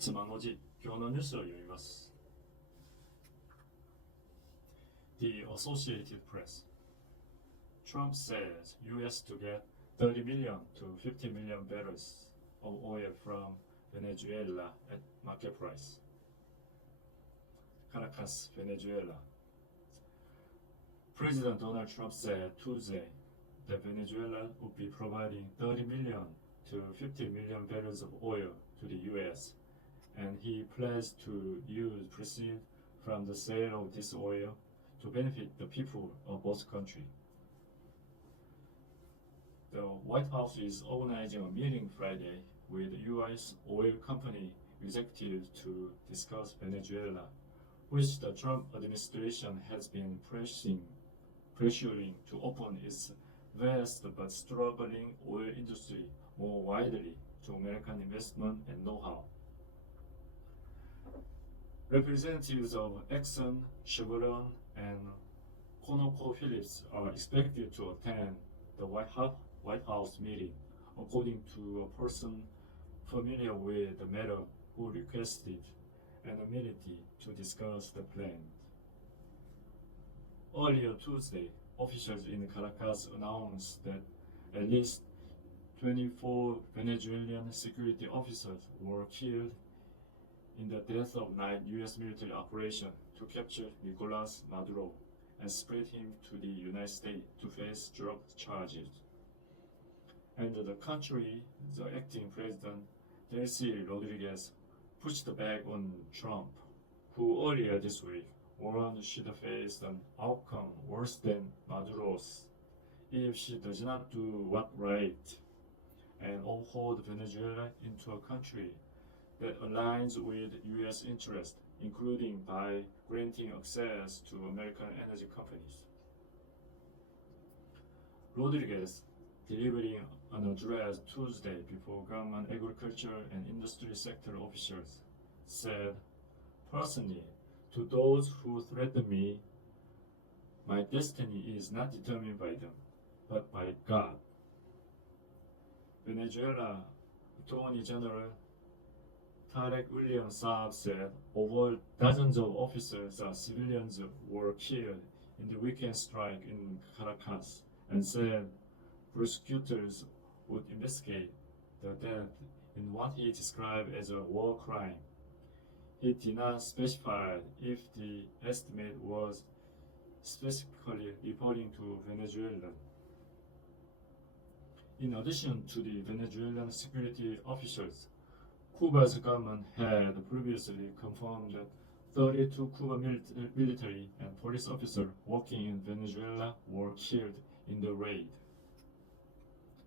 ツマンおじ今日のニュースを読みます。The Associated Press. Trump says U.S. to get 30 million to 50 million barrels of oil from Venezuela at market price. Caracas, Venezuela. President Donald Trump said Tuesday that Venezuela would be providing 30 million to 50 million barrels of oil to the U.S., and he pledged to use proceeds from the sale of this oil to benefit the people of both countries. The White House is organizing a meeting Friday with U.S. oil company executives to discuss Venezuela, which the Trump administration has been pressuring to open its vast but struggling oil industry more widely to American investment and know-how. Representatives of Exxon, Chevron, and ConocoPhillips are expected to attend the White House meeting, according to a person familiar with the matter who requested anonymity to discuss the plan. Earlier Tuesday, officials in Caracas announced that at least 24 Venezuelan security officers were killed in the death of 9 U.S. military operation to capture Nicolas Maduro and spread him to the United States to face drug charges. And the country, the acting president, Delcy Rodriguez, pushed back on Trump, who earlier this week warned she'd face an outcome worse than Maduro's if she does not do what's right and uphold Venezuela into a country that aligns with U.S. interests, including by granting access to American energy companies. Rodriguez, delivering an address Tuesday before government, agriculture, and industry sector officials, said, "Personally, to those who threaten me, my destiny is not determined by them, but by God." Venezuela Attorney General Tarek William Saab said over dozens of officers and civilians were killed in the weekend strike in Caracas, and said prosecutors would investigate the death in what he described as a war crime. He did not specify if the estimate was specifically referring to Venezuela. In addition to the Venezuelan security officials, Cuba's government had previously confirmed that 32 Cuban military and police officers working in Venezuela were killed in the raid.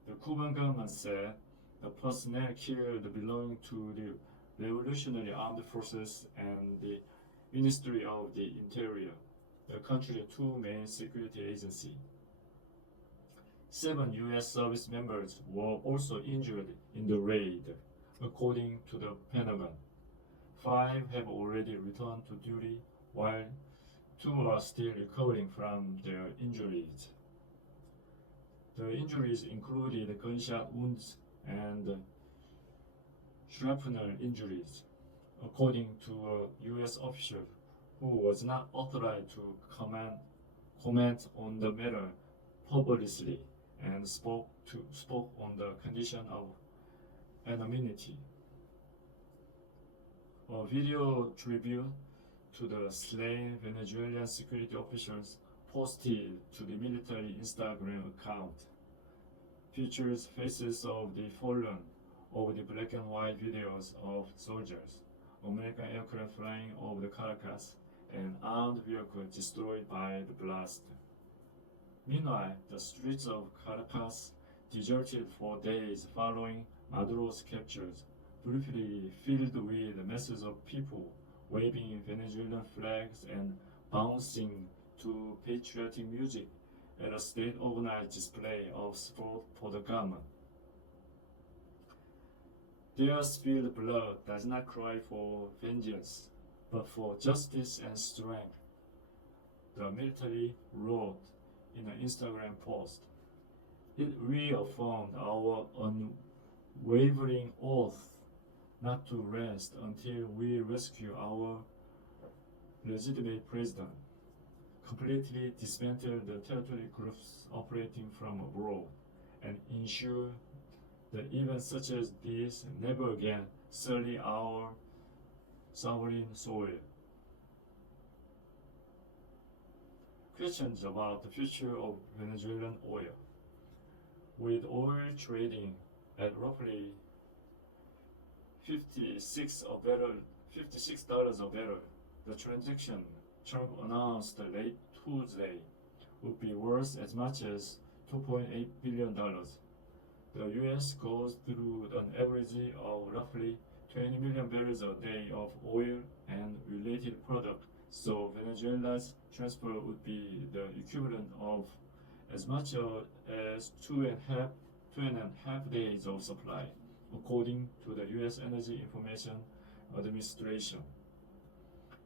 The Cuban government said the personnel killed belonging to the Revolutionary Armed Forces and the Ministry of the Interior, the country's two main security agencies. 7 U.S. service members were also injured in the raid, according to the Pentagon. 5 have already returned to duty, while 2 are still recovering from their injuries. The injuries included gunshot wounds and shrapnel injuries, according to a U.S. official who was not authorized to comment on the matter publicly and spoke on the condition of anonymity. A video tribute to the slain Venezuelan security officials posted to the military Instagram account features faces of the fallen over the black and white videos of soldiers, American aircraft flying over the Caracas, and armed vehicles destroyed by the blast. Meanwhile, the streets of Caracas deserted for days following Maduro's captures, briefly filled with masses of people waving Venezuelan flags and bouncing to patriotic music at a state-organized display of support for the government. Their spilled blood does not cry for vengeance, but for justice and strength, the military wrote in an Instagram post. It reaffirmed our unwavering oath not to rest until we rescue our legitimate president, completely dismantle the territory groups operating from abroad, and ensure that events such as these never again sully our sovereign soil. Questions about the future of Venezuelan oil. With oil trading at roughly $56 a barrel, the transaction Trump announced late Tuesday would be worth as much as $2.8 billion. The U.S. goes through an average of roughly 20 million barrels a day of oil and related products, so Venezuela's transfer would be the equivalent of as much as two and a half days of supply, according to the U.S. Energy Information Administration.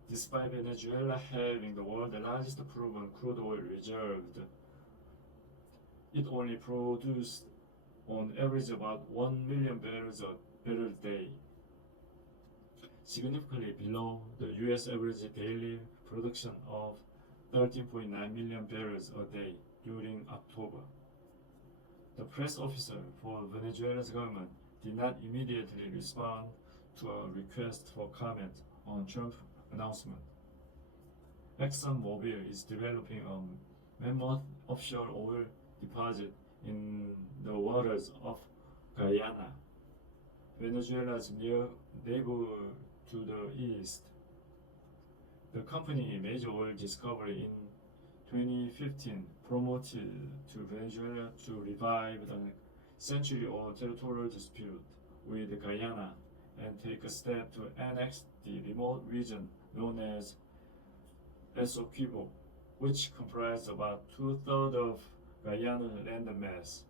Despite Venezuela having the world's largest proven crude oil reserve, it only produced on average about 1 million barrels a day, significantly below the U.S. average daily production of 13.9 million barrels a day during October. The press officer for Venezuela's government did not immediately respond to a request for comment on Trump's announcement. ExxonMobil is developing a mammoth offshore oil deposit in the waters of Guyana, Venezuela's neighbor to the east. The company made oil discovery in 2015 promoted to Venezuela to revive the century-old territorial dispute with Guyana and take a step to annex the remote region known as Essequibo, which comprised about two-thirds of Guyana's landmass.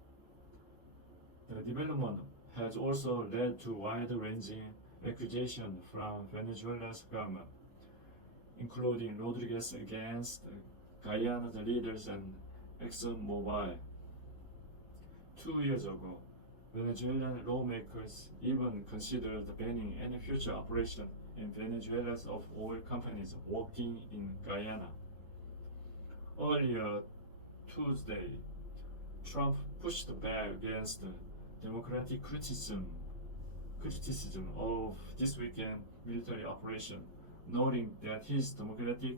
The development has also led to wide-ranging accusations from Venezuela's government, including Rodriguez against Guyana's leaders and ExxonMobil. 2 years ago, Venezuelan lawmakers even considered banning any future operation in Venezuela of oil companies working in Guyana. Earlier Tuesday, Trump pushed back against the Democratic criticism of this weekend military operation, noting that his Democratic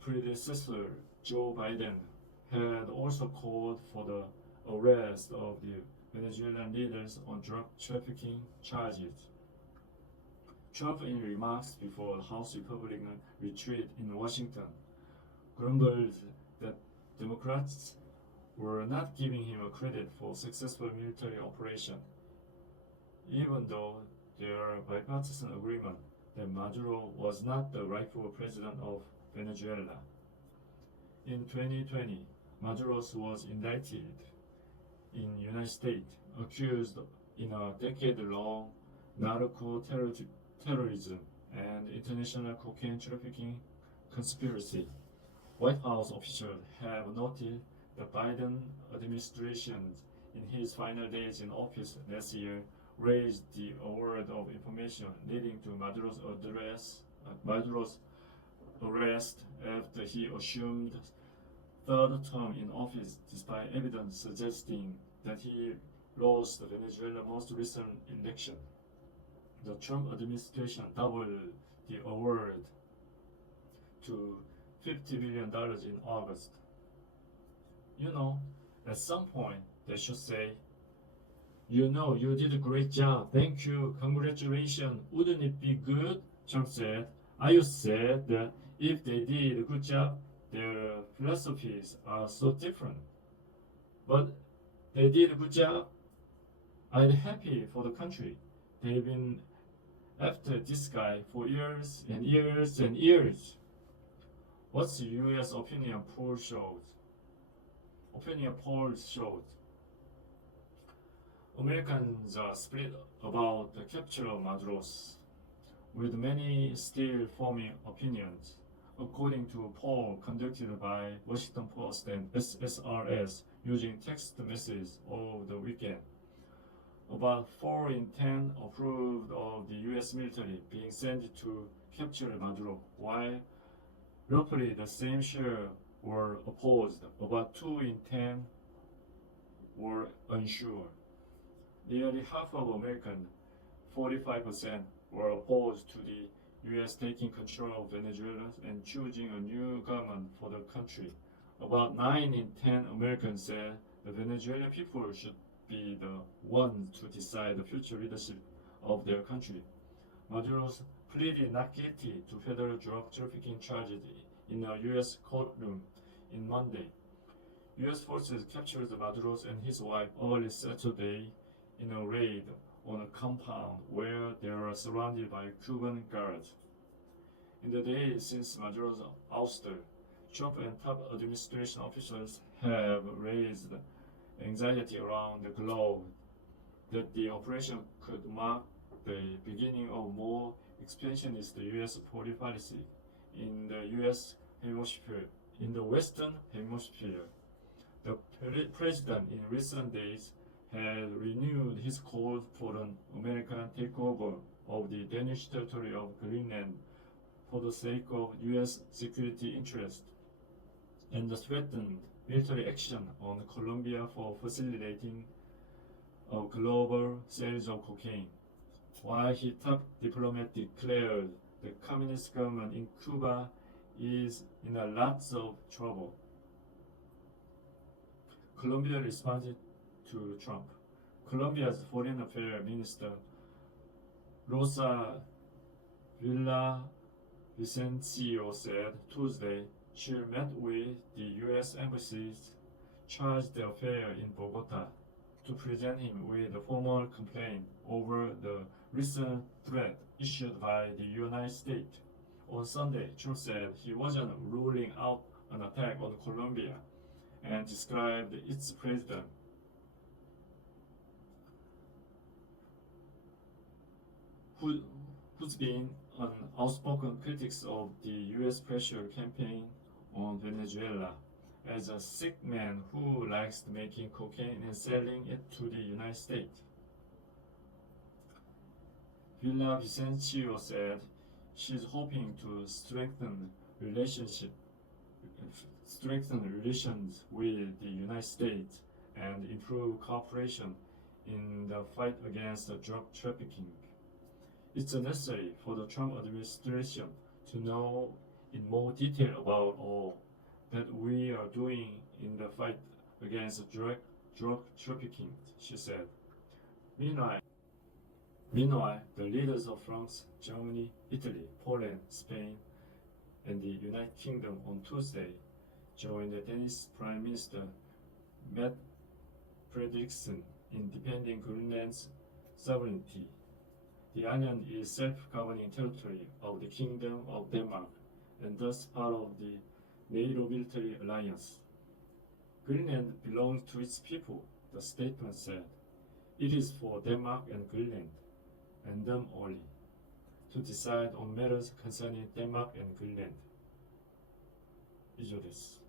predecessor, Joe Biden, had also called for the arrest of the Venezuelan leaders on drug trafficking charges. Trump, in remarks before the House Republican retreat in Washington, grumbled that Democrats were not giving him a credit for successful military operation, even though there bipartisan agreement that Maduro was not the rightful president of Venezuela. In 2020, Maduro was indicted in the United States, accused in a decade-long narco-terrorism and international cocaine trafficking conspiracy. White House officials have noted the Biden administration, in his final days in office last year, raised the award of information leading to Maduro's arrest after he assumed third term in office, despite evidence suggesting that he lost Venezuela's most recent election. The Trump administration doubled the award to $50 million in August. You know, at some point, they should say, "You know, you did a great job. Thank you. Congratulations. Wouldn't it be good?" Trump said. I said that if they did a good job, their philosophies are so different. But they did a good job. I'm happy for the country. They've been after this guy for years and years and years. What's the U.S. opinion poll showed? Opinion polls showed Americans are split about the capture of Maduro's, with many still forming opinions, according to a poll conducted by Washington Post and SSRS using text messages over the weekend. About 4 in 10 approved of the US military being sent to capture Maduro, while roughly the same share were opposed. About 2 in 10 were unsure. Nearly half of Americans, 45%, were opposed to the US taking control of Venezuela and choosing a new government for the country. About 9 in 10 Americans said the Venezuelan people should be the ones to decide the future leadership of their country. Maduro pleaded not guilty to federal drug trafficking charges in a US courtroom in Monday. US forces captured Maduro and his wife early Saturday in a raid on a compound where they were surrounded by Cuban guards. In the days since Maduro's ouster, Trump and top administration officials have raised anxiety around the globe that the operation could mark the beginning of more expansionist US foreign policy in the US hemisphere. In the Western Hemisphere, the president in recent days had renewed his call for an American takeover of the Danish territory of Greenland for the sake of US security interests, and threatened military action on Colombia for facilitating a global sales of cocaine. While his top diplomat declared the communist government in Cuba is in a lots of trouble, Colombia responded to Trump. Colombia's Foreign Affairs Minister Rosa Villavicencio said Tuesday she met with the U.S. embassy's chargé d'affaires in Bogota to present him with a formal complaint over the recent threat issued by the United States. On Sunday, Trump said he wasn't ruling out an attack on Colombia and described its president who's been an outspoken critic of the U.S. pressure campaign on Venezuela as a sick man who likes making cocaine and selling it to the United States. Villavicencio said she's hoping to strengthen relations with the United States and improve cooperation in the fight against drug trafficking. It's necessary for the Trump administration to know in more detail about all that we are doing in the fight against drug trafficking, she said. Meanwhile, the leaders of France, Germany, Italy, Poland, Spain, and the United Kingdom on Tuesday joined the Danish Prime Minister Mette Frederiksen in defending Greenland's sovereignty. The island is self-governing territory of the Kingdom of Denmark and thus part of the NATO military alliance. Greenland belongs to its people, the statement said. It is for Denmark and Greenland, and them only, to decide on matters concerning Denmark and Greenland. 以上です。